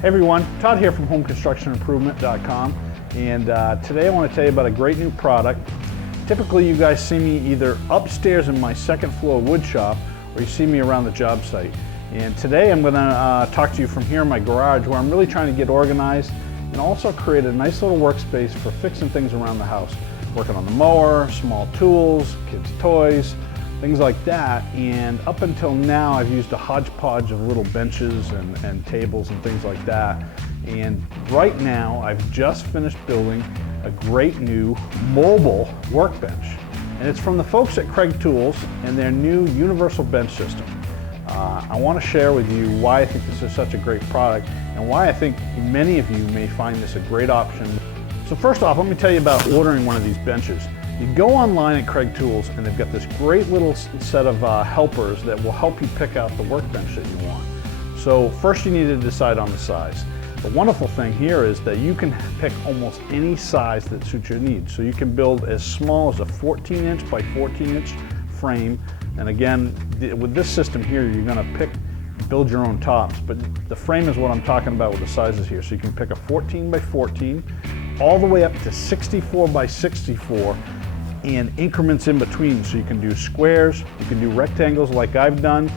Hey everyone, Todd here from HomeConstructionImprovement.com, and today I want to tell you about a great new product. Typically you guys see me either upstairs in my second floor wood shop or you see me around the job site. And today I'm going to talk to you from here in my garage where I'm really trying to get organized and also create a nice little workspace for fixing things around the house. Working on the mower, small tools, kids' toys, things like that. And up until now I've used a hodgepodge of little benches and tables and things like that. And right now I've just finished building a great new mobile workbench. And it's from the folks at Kreg Tools and their new universal bench system. I want to share with you why I think this is such a great product and why I think many of you may find this a great option. So first off, let me tell you about ordering one of these benches. You go online at Kreg Tools and they've got this great little set of helpers that will help you pick out the workbench that you want. So first you need to decide on the size. The wonderful thing here is that you can pick almost any size that suits your needs. So you can build as small as a 14-inch by 14-inch frame. And again, with this system here, you're gonna build your own tops, but the frame is what I'm talking about with the sizes here. So you can pick a 14 by 14, all the way up to 64 by 64, and increments in between. So you can do squares, you can do rectangles like I've done,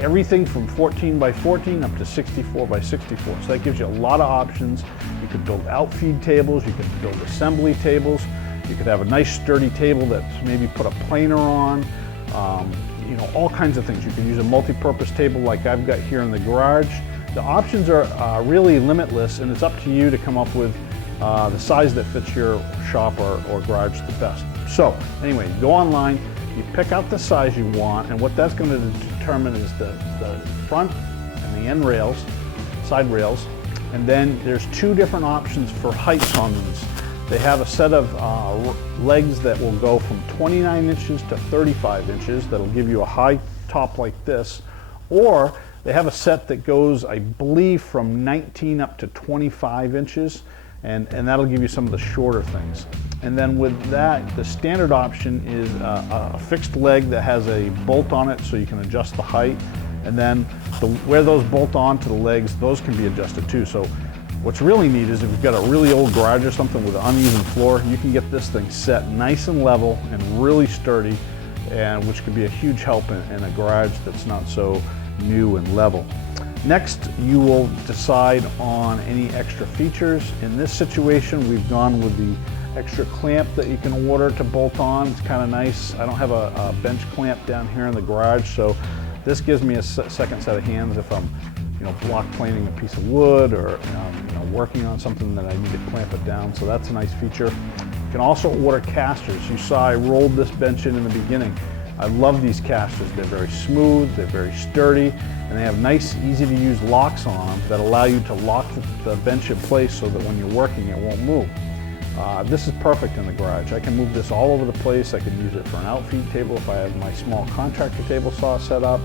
everything from 14 by 14 up to 64 by 64. So that gives you a lot of options. You could build outfeed tables, you could build assembly tables, you could have a nice sturdy table that's maybe put a planer on, you know, all kinds of things. You can use a multi-purpose table like I've got here in the garage. The options are really limitless, and it's up to you to come up with the size that fits your shop or garage the best. So anyway, you go online, you pick out the size you want, and what that's going to determine is the front and the end rails, side rails, and then there's two different options for heights on these. They have a set of legs that will go from 29 inches to 35 inches that'll give you a high top like this, or they have a set that goes, I believe, from 19 up to 25 inches, and that'll give you some of the shorter things. And then with that, the standard option is a fixed leg that has a bolt on it so you can adjust the height. And then where those bolt on to the legs, those can be adjusted too. So what's really neat is if you've got a really old garage or something with an uneven floor, you can get this thing set nice and level and really sturdy, and which can be a huge help in a garage that's not so new and level. Next, you will decide on any extra features. In this situation, we've gone with the extra clamp that you can order to bolt on. It's kind of nice. I don't have a bench clamp down here in the garage, so this gives me a second set of hands if I'm, you know, block planing a piece of wood or you know, working on something that I need to clamp it down. So that's a nice feature. You can also order casters. You saw I rolled this bench in the beginning. I love these casters. They're very smooth, they're very sturdy, and they have nice, easy to use locks on them that allow you to lock the bench in place so that when you're working it won't move. This is perfect in the garage. I can move this all over the place. I can use it for an outfeed table if I have my small contractor table saw set up.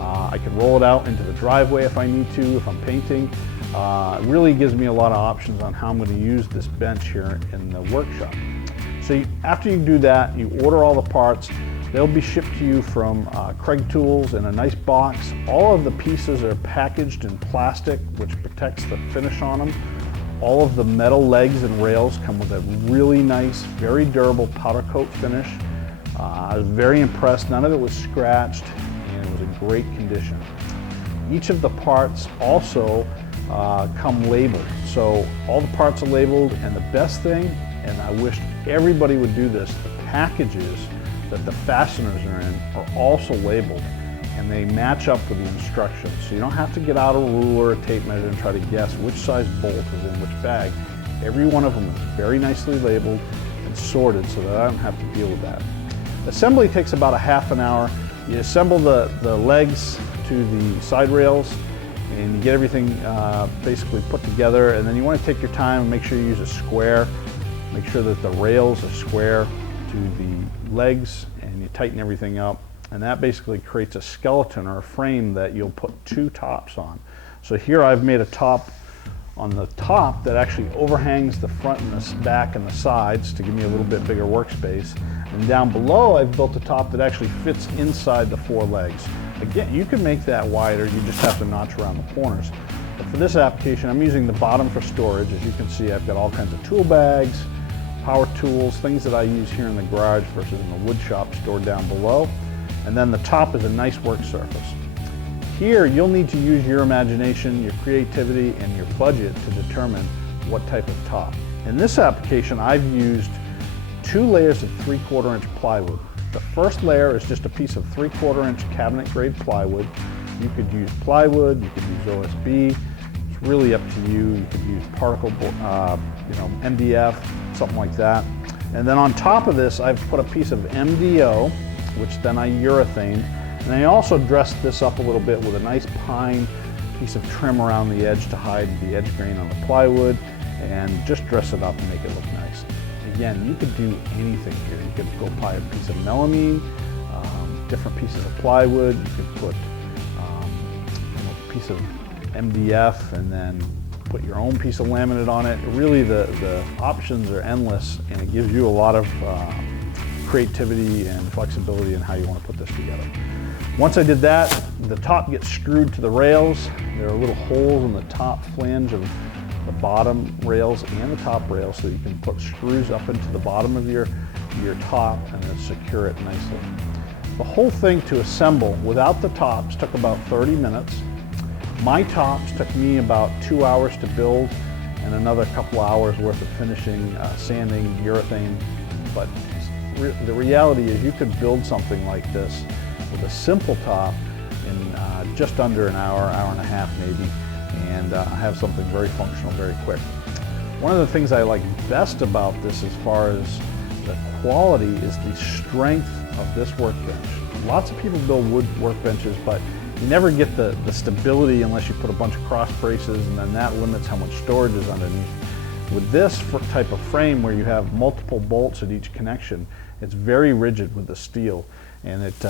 I can roll it out into the driveway if I need to, if I'm painting. It really gives me a lot of options on how I'm going to use this bench here in the workshop. So after you do that, you order all the parts. They'll be shipped to you from Kreg Tools in a nice box. All of the pieces are packaged in plastic, which protects the finish on them. All of the metal legs and rails come with a really nice, very durable powder coat finish. I was very impressed. None of it was scratched, and it was in great condition. Each of the parts also come labeled. So all the parts are labeled, and the best thing, and I wish everybody would do this, the packages that the fasteners are in are also labeled, and they match up with the instructions. So you don't have to get out a ruler or a tape measure and try to guess which size bolt is in which bag. Every one of them is very nicely labeled and sorted so that I don't have to deal with that. Assembly takes about a half an hour. You assemble the legs to the side rails and you get everything basically put together, and then you want to take your time and make sure you use a square. Make sure that the rails are square to the legs, and you tighten everything up, and that basically creates a skeleton or a frame that you'll put two tops on. So here I've made a top on the top that actually overhangs the front and the back and the sides to give me a little bit bigger workspace, and down below I've built a top that actually fits inside the four legs. Again, you can make that wider, you just have to notch around the corners. The For this application, I'm using the bottom for storage. As you can see, I've got all kinds of tool bags, power tools, things that I use here in the garage versus in the wood shop stored down below. And then the top is a nice work surface. Here, you'll need to use your imagination, your creativity, and your budget to determine what type of top. In this application, I've used 2 layers of 3/4 inch plywood. The first layer is just a piece of 3/4 inch cabinet grade plywood. You could use plywood, you could use OSB. It's really up to you. You could use particle, MDF, something like that. And then on top of this, I've put a piece of MDO, which then I urethane. And I also dressed this up a little bit with a nice pine piece of trim around the edge to hide the edge grain on the plywood, and just dress it up and make it look nice. Again, you could do anything here. You could go buy a piece of melamine, different pieces of plywood. You could put a piece of MDF and then put your own piece of laminate on it. Really, the options are endless, and it gives you a lot of creativity and flexibility in how you want to put this together. Once I did that, the top gets screwed to the rails. There are little holes in the top flange of the bottom rails and the top rails, so you can put screws up into the bottom of your top and then secure it nicely. The whole thing to assemble without the tops took about 30 minutes. My tops took me about 2 hours to build and another couple hours worth of finishing, sanding, urethane. But the reality is you could build something like this with a simple top in just under an hour, hour and a half maybe, and have something very functional very quick. One of the things I like best about this as far as the quality is the strength of this workbench. Lots of people build wood workbenches, but you never get the stability unless you put a bunch of cross braces, and then that limits how much storage is underneath. With this type of frame where you have multiple bolts at each connection, it's very rigid with the steel, and it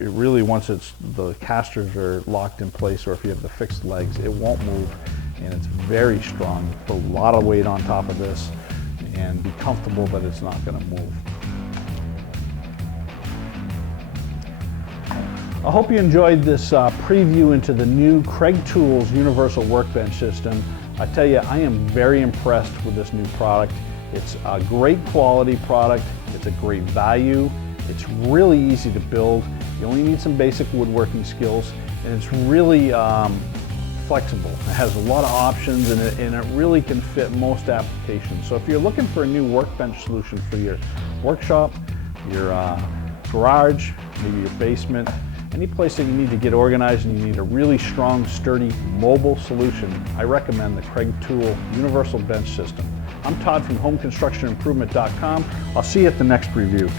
really, once the casters are locked in place, or if you have the fixed legs, it won't move, and it's very strong. Put a lot of weight on top of this and be comfortable that it's not going to move. I hope you enjoyed this preview into the new Kreg Tools Universal Workbench System. I tell you, I am very impressed with this new product. It's a great quality product, it's a great value, it's really easy to build. You only need some basic woodworking skills, and it's really flexible. It has a lot of options, and it really can fit most applications. So if you're looking for a new workbench solution for your workshop, your garage, maybe your basement, any place that you need to get organized and you need a really strong, sturdy, mobile solution, I recommend the Kreg Tool Universal Bench System. I'm Todd from HomeConstructionImprovement.com. I'll see you at the next review.